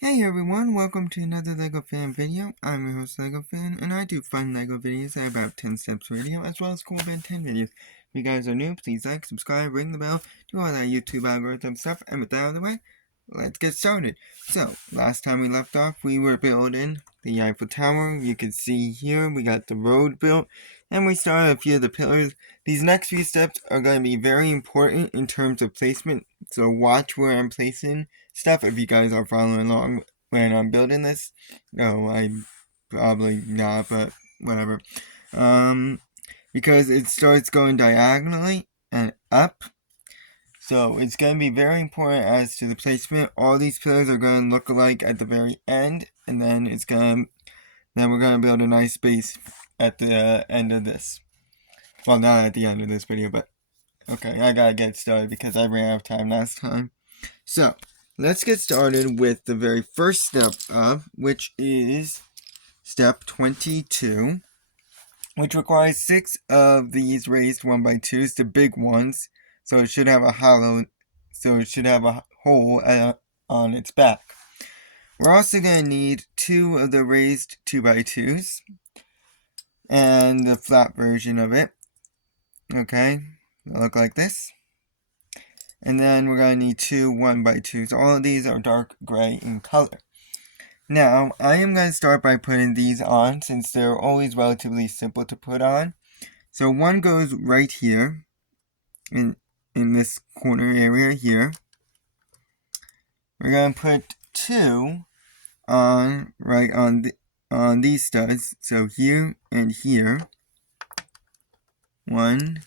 Hey everyone, welcome to another LEGO Fan video. I'm your host LEGO Fan, and I do fun LEGO videos at about 10 Steps Radio, as well as cool Ben 10 videos. If you guys are new, please like, subscribe, ring the bell, do all that YouTube algorithm stuff, and with that out of the way, let's get started. So, last time we left off, we were building the Eiffel Tower. You can see here, we got the road built, and we started a few of the pillars. These next few steps are going to be very important in terms of placement, so watch where I'm placing stuff if you guys are following along when I'm building this. No, I'm probably not, but whatever. Because it starts going diagonally and up. So it's going to be very important as to the placement. All these pillars are going to look alike at the very end, and then we're going to build a nice base at the end of this. Well, not at the end of this video, but okay, I gotta get started because I ran out of time last time. So, let's get started with the very first step up, which is step 22, which requires 6 of these raised 1x2s, the big ones, so it should have a hole on its back. We're also going to need 2 of the raised 2x2s, and the flat version of it. Okay, it'll look like this. And then we're going to need 2 1x2s. All of these are dark gray in color. Now, I am going to start by putting these on since they're always relatively simple to put on. So one goes right here in this corner area here. We're going to put 2 on on these studs. So here and here. 1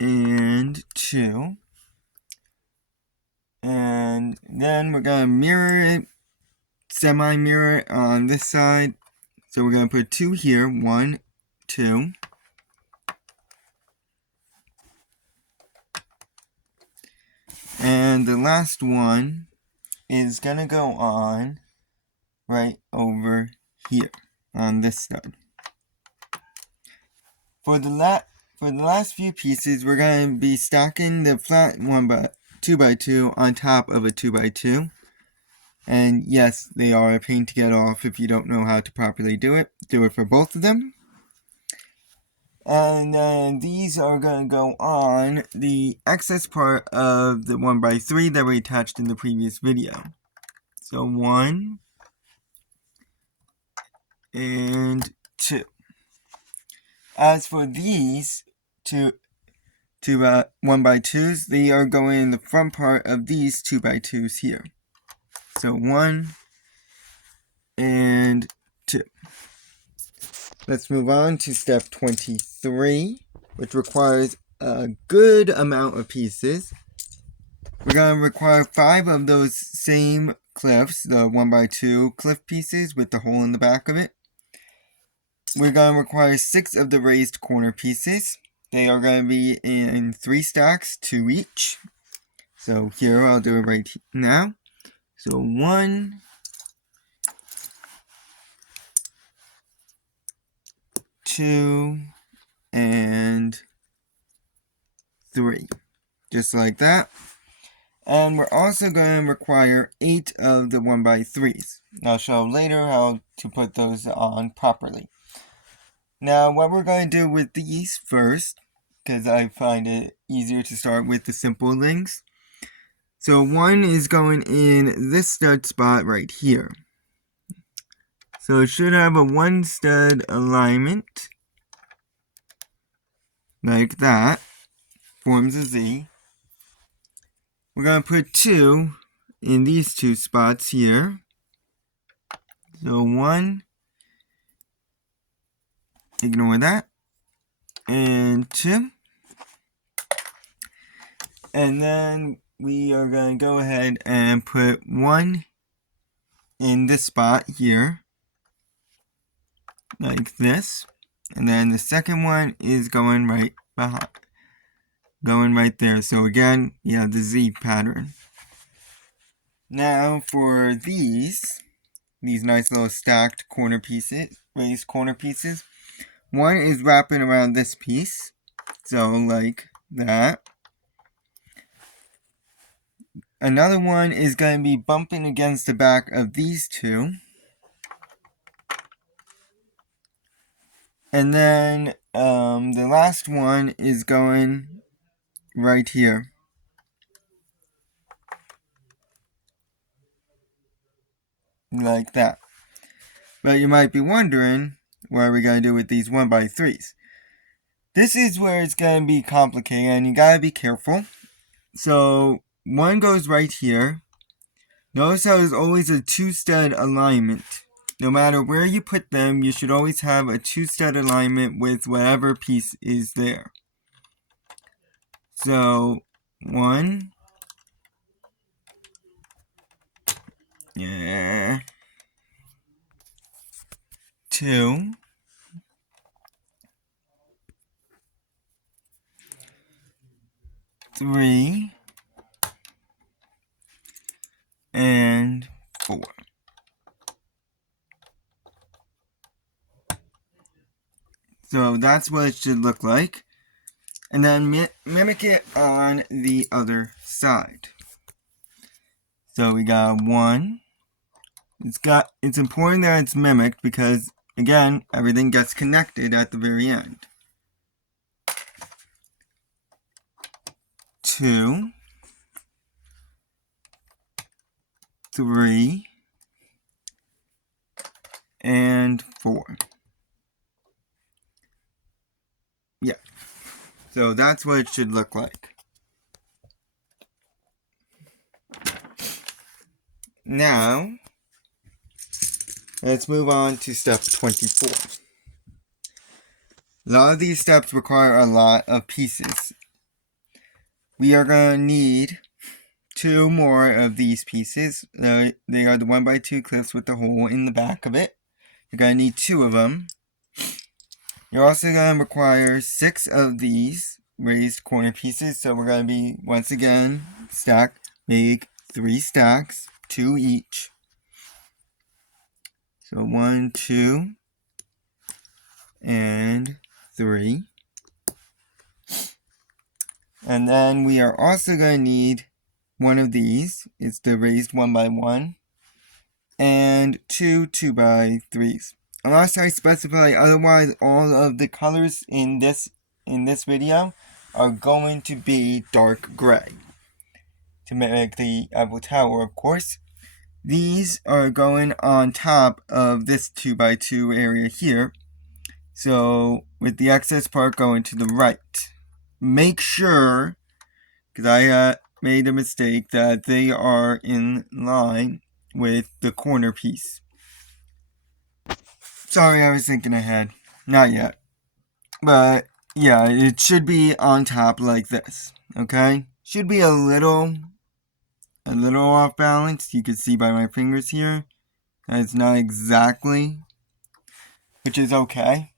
and 2. And then we're going to mirror it, semi-mirror it on this side. So we're going to put 2 here, 1, 2. And the last one is going to go on right over here on this stud. For the last few pieces, we're going to be stacking the flat 2x2 on top of a 2x2. And yes, they are a pain to get off if you don't know how to properly do it. Do it for both of them. And then these are going to go on the excess part of the 1x3 that we attached in the previous video. So 1 and 2. As for these 1x2s, they are going in the front part of these 2x2s here. So 1 and 2. Let's move on to step 23, which requires a good amount of pieces. We're going to require 5 of those same cliffs, the 1x2 cliff pieces with the hole in the back of it. We're going to require 6 of the raised corner pieces. They are going to be in 3 stacks, 2 each. So here, I'll do it right now. So 1, 2, and 3. Just like that. And we're also going to require 8 of the 1x3s. I'll show later how to put those on properly. Now, what we're going to do with these first, because I find it easier to start with the simple things. So 1 is going in this stud spot right here. So it should have a 1 stud alignment, like that, forms a Z. We're going to put 2 in these 2 spots here. So 1, ignore that, and 2. And then we are going to go ahead and put 1 in this spot here, like this. And then the second one is going right behind, going right there. So again, yeah, the Z pattern. Now for these nice little stacked corner pieces, raised corner pieces. 1 is wrapping around this piece, so like that. another one is going to be bumping against the back of these two. And then the last one is going right here. Like that. But you might be wondering, what are we going to do with these 1x3s? This is where it's going to be complicated and you got to be careful. So one goes right here. Notice how there's always a two-stud alignment. No matter where you put them, you should always have a two-stud alignment with whatever piece is there. So, 1, 2, 3, and 4. So that's what it should look like. And then mimic it on the other side. So we got 1. It's important that it's mimicked because, again, everything gets connected at the very end. 2, 3, and 4. Yeah. So that's what it should look like. Now, let's move on to step 24. A lot of these steps require a lot of pieces. We are going to need 2 more of these pieces. They are the 1x2 clips with the hole in the back of it. You're going to need 2 of them. You're also going to require 6 of these raised corner pieces. So we're going to be, once again, make 3 stacks, 2 each. So 1, 2, and 3. And then we are also going to need one of these. It's the raised 1x1. And 2 2x3s. Unless I specify otherwise, all of the colors in this video are going to be dark gray. To mimic the Eiffel Tower, of course. These are going on top of this 2x2 area here. So, with the excess part going to the right. Make sure, because I made a mistake, that they are in line with the corner piece. Sorry, I was thinking ahead. Not yet. But, yeah, it should be on top like this. Okay? Should be a little off balance. You can see by my fingers here. It's not exactly, which is okay.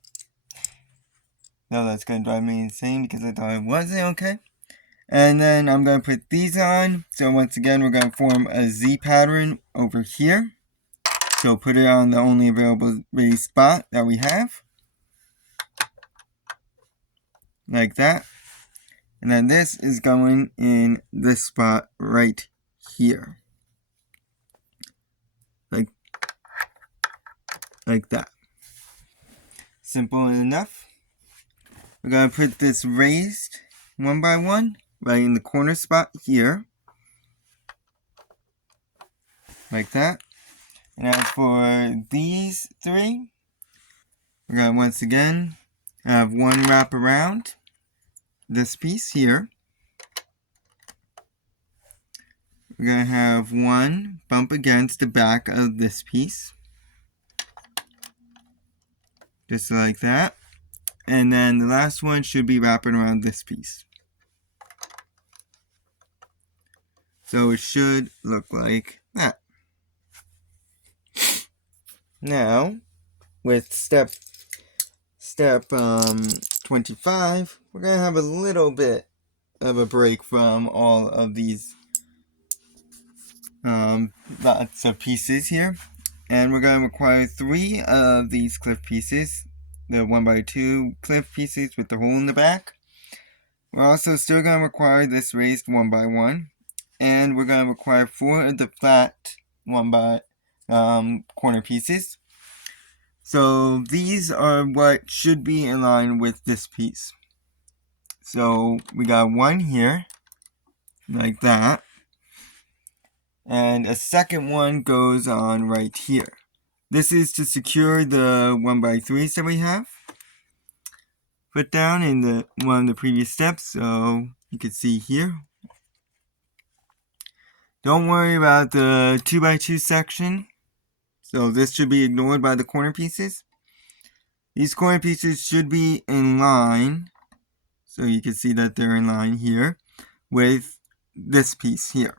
No, that's going to drive me insane because I thought it wasn't okay. And then I'm going to put these on. So once again, we're going to form a Z pattern over here. So put it on the only available raised spot that we have. Like that. And then this is going in this spot right here. Like that. Simple enough. We're going to put this raised 1x1 right in the corner spot here. Like that. And as for these 3, we're going to once again have 1 wrap around this piece here. We're going to have 1 bump against the back of this piece. Just like that. And then the last one should be wrapping around this piece. So it should look like that. Now, with step 25, we're going to have a little bit of a break from all of these lots of pieces here. And we're going to require 3 of these cliff pieces, the 1x2 cliff pieces with the hole in the back. We're also still going to require this raised 1x1. and we're going to require 4 of the flat 1x corner pieces. So these are what should be in line with this piece. So we got one here, like that, and a second one goes on right here. This is to secure the 1x3s that we have put down in one of the previous steps, so you can see here. Don't worry about the 2x2 section, so this should be ignored by the corner pieces. These corner pieces should be in line, so you can see that they're in line here with this piece here.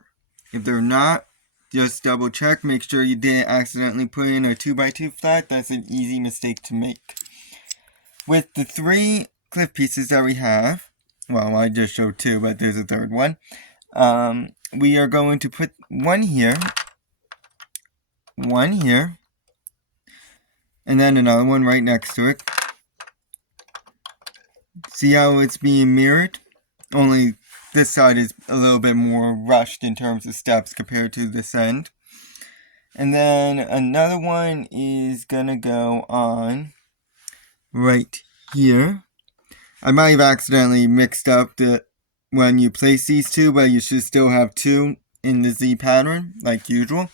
If they're not, just double check, make sure you didn't accidentally put in a 2x2 flat. That's an easy mistake to make. With the 3 cliff pieces that we have, well, I just showed 2, but there's a third one. We are going to put one here, and then another one right next to it. See how it's being mirrored? Only this side is a little bit more rushed in terms of steps compared to this end. And then another one is gonna go on right here. I might have accidentally mixed up when you place these two, but you should still have 2 in the Z pattern, like usual.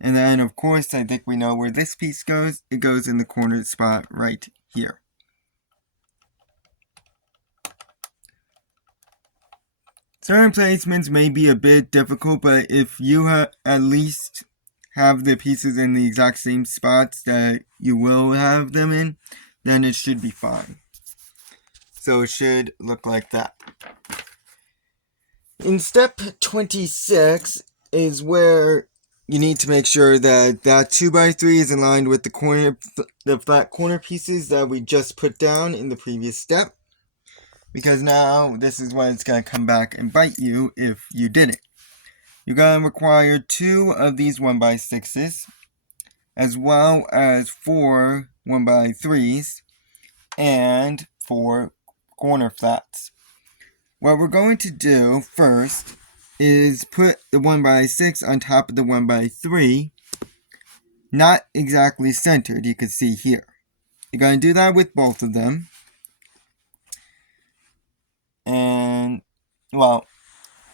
And then, of course, I think we know where this piece goes. It goes in the corner spot right here. Certain placements may be a bit difficult, but if you at least have the pieces in the exact same spots that you will have them in, then it should be fine. So it should look like that. In step 26 is where you need to make sure that 2x3 is aligned with the flat corner pieces that we just put down in the previous step. Because now this is when it's going to come back and bite you if you didn't. You're going to require 2 of these 1x6s, as well as 4 1x3s, and 4 corner flats. What we're going to do first is put the 1x6 on top of the 1x3, not exactly centered, you can see here. You're going to do that with both of them.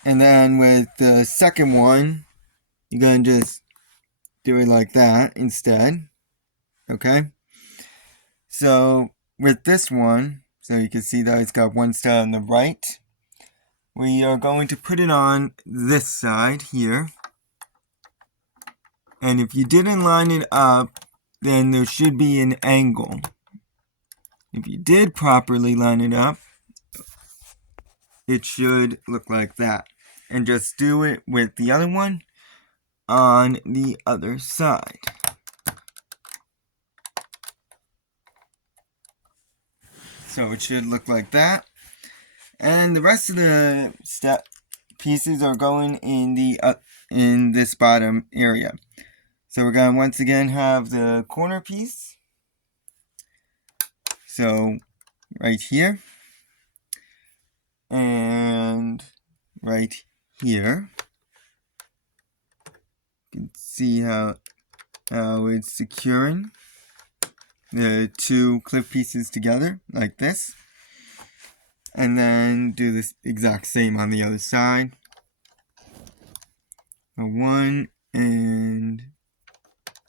And then with the second one, you're going to just do it like that instead. Okay? So with this one, so you can see that it's got one stud on the right. We are going to put it on this side here. And if you didn't line it up, then there should be an angle. If you did properly line it up, it should look like that. And just do it with the other one on the other side. So it should look like that. And the rest of the step pieces are going in this bottom area. So we're going to once again have the corner piece. So right here. And right here. You can see how it's securing the 2 cliff pieces together like this. And then do this exact same on the other side. 1 and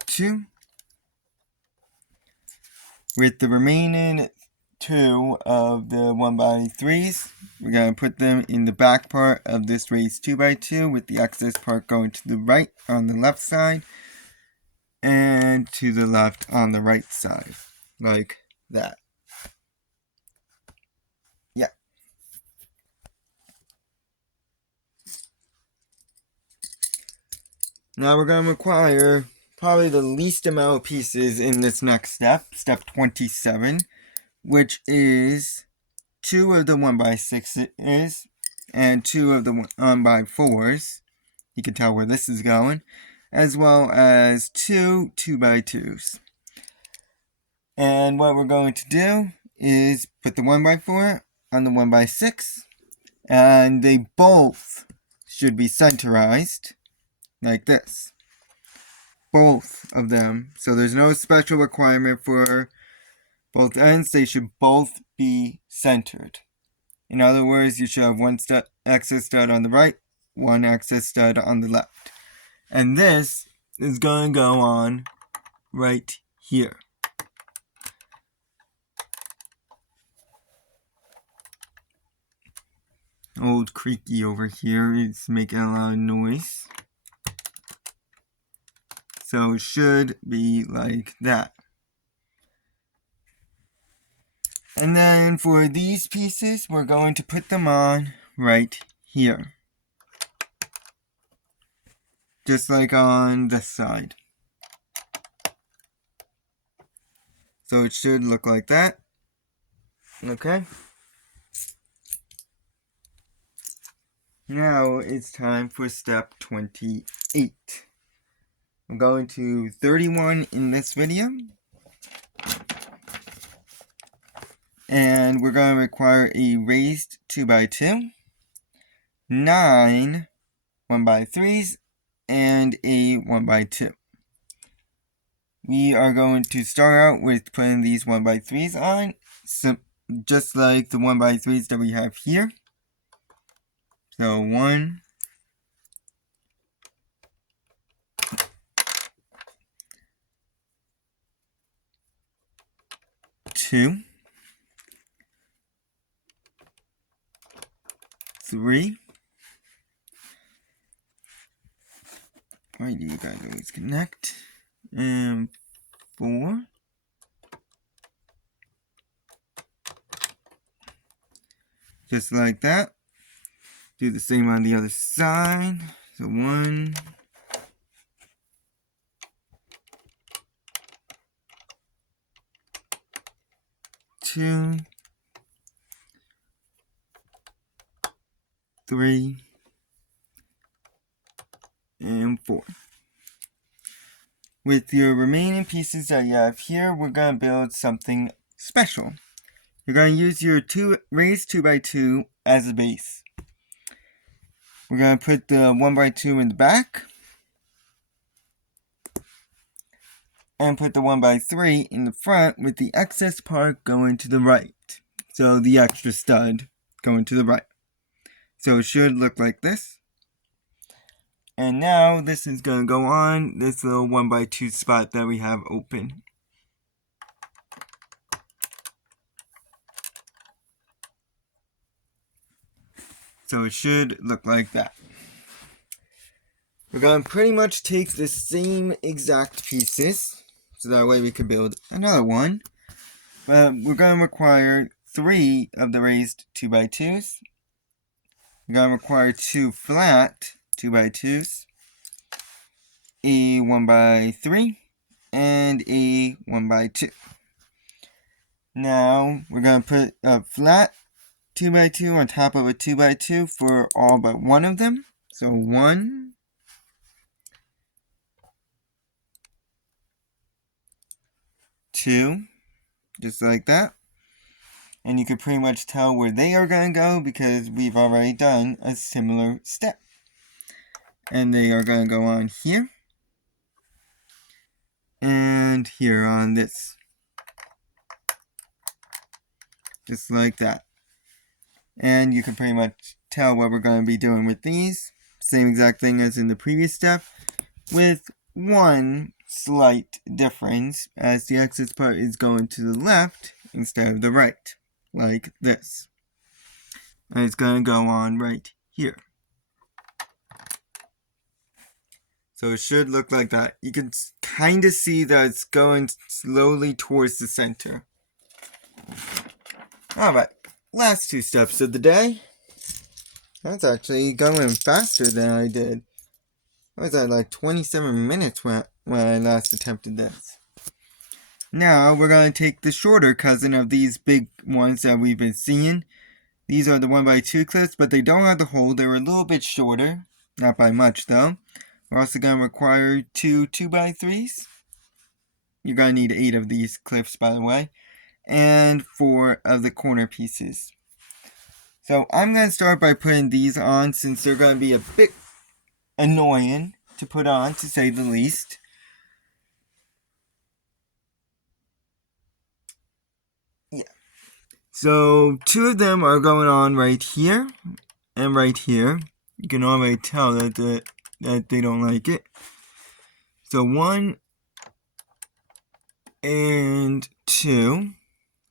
2. With the remaining 2 of the 1x3s, we're going to put them in the back part of this raised 2x2 with the excess part going to the right on the left side and to the left on the right side, like that. Yeah. Now we're going to require probably the least amount of pieces in this next step, step 27, which is 2 of the 1x6s and 2 of the 1x4s. You can tell where this is going, as well as 2 2x2s. And what we're going to do is put the 1x4 on the 1x6, and they both should be centerized, like this. Both of them. So there's no special requirement for both ends. They should both be centered. In other words, you should have one access stud on the right, one access stud on the left. And this is going to go on right here. Old creaky over here is making a lot of noise. So it should be like that. And then for these pieces, we're going to put them on right here. Just like on this side. So it should look like that. Okay. Now it's time for step 28. I'm going to 31 in this video. And we're going to require a raised 2x2, 9 1x3s, and a 1x2. We are going to start out with putting these 1x3s on, so just like the 1x3s that we have here. So 1, 2, 3. Why do you guys always connect? And 4. Just like that. Do the same on the other side. So 1, 2, 3, and 4. With your remaining pieces that you have here, we're going to build something special. You're going to use your raised 2x2 as a base. We're going to put the 1x2 in the back. And put the 1x3 in the front with the excess part going to the right. So the extra stud going to the right. So it should look like this. And now this is going to go on this little 1x2 spot that we have open. So it should look like that. We're going to pretty much take the same exact pieces, so that way we can build another one. But we're going to require 3 of the raised 2x2s. We're going to require 2 flat 2x2s, a 1x3, and a 1x2. Now we're going to put a flat 2x2 on top of a 2x2 for all but one of them. So 1, 2, just like that. And you can pretty much tell where they are going to go because we've already done a similar step. And they are going to go on here. And here on this. Just like that. And you can pretty much tell what we're going to be doing with these. Same exact thing as in the previous step. With one slight difference, as the excess part is going to the left instead of the right. Like this. And it's going to go on right here. So it should look like that. You can kind of see that it's going slowly towards the center. Alright, last 2 steps of the day. That's actually going faster than I did. I was at like 27 minutes when I last attempted this. Now we're going to take the shorter cousin of these big ones that we've been seeing. These are the 1x2 clips, but they don't have the hole. They're a little bit shorter. Not by much though. We're also going to require 2 2x3s. You're going to need 8 of these clips, by the way. And 4 of the corner pieces. So I'm going to start by putting these on since they're going to be a bit annoying to put on, to say the least. Yeah. So 2 of them are going on right here and right here. You can already tell that they don't like it. So 1 and 2,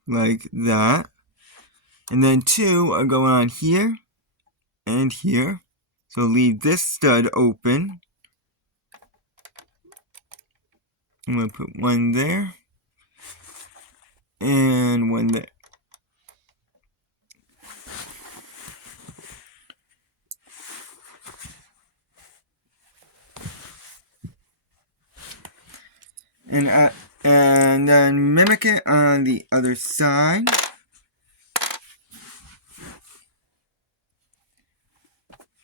like that. And then 2 are going on here and here. So leave this stud open. I'm going to put 1 there and 1 there. And then mimic it on the other side.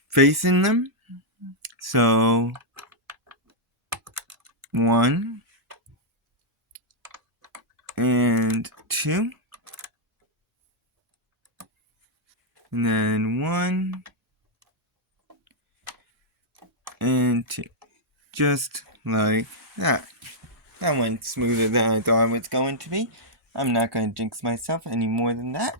Facing them. So 1 and 2. And then 1 and 2. Just like that. That went smoother than I thought it was going to be. I'm not going to jinx myself any more than that.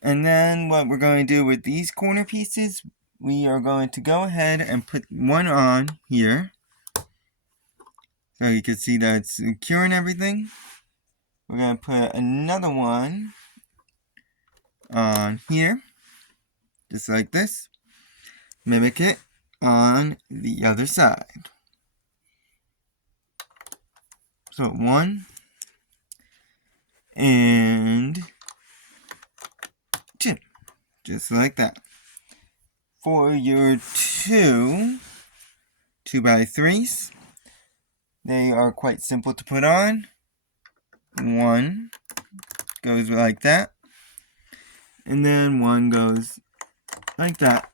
And then what we're going to do with these corner pieces, we are going to go ahead and put 1 on here. So you can see that it's secure and everything. We're going to put another one on here. Just like this. Mimic it on the other side. So 1 and 2. Just like that. For your 2 2x3s, they are quite simple to put on. 1 goes like that. And then 1 goes like that.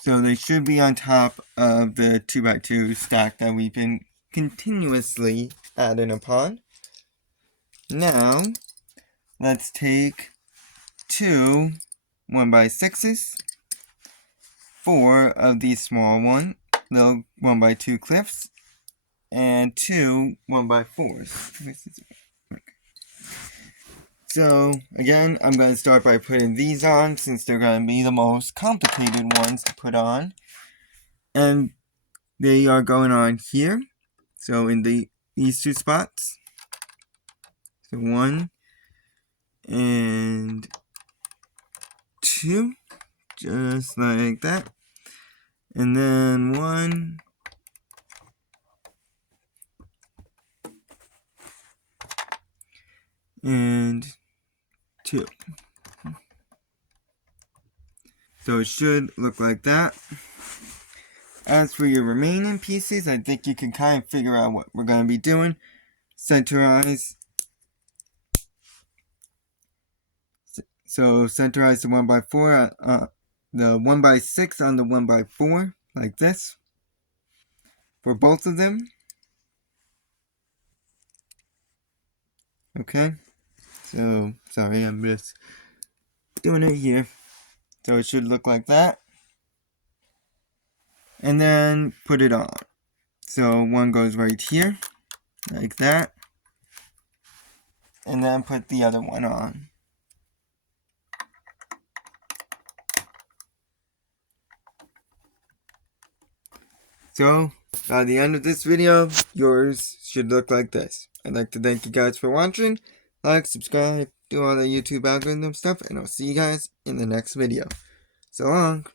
So they should be on top of the 2x2 stack that we've been continuously adding upon. Now, let's take 2 1x6s, 4 of these small little 1x2 clips, and 2 1x4s. So, again, I'm going to start by putting these on since they're going to be the most complicated ones to put on. And they are going on here. So, in these 2 spots. So, 1 and 2. Just like that. And then 1 and 2. So it should look like that. As for your remaining pieces, I think you can kind of figure out what we're going to be doing. Centerize. So centerize the 1x4, the 1x6 on the 1x4, like this. For both of them. Okay. So, sorry, I'm just doing it here. So it should look like that. And then put it on. So 1 goes right here, like that. And then put the other one on. So, by the end of this video, yours should look like this. I'd like to thank you guys for watching. Like, subscribe, do all the YouTube algorithm stuff, and I'll see you guys in the next video. So long.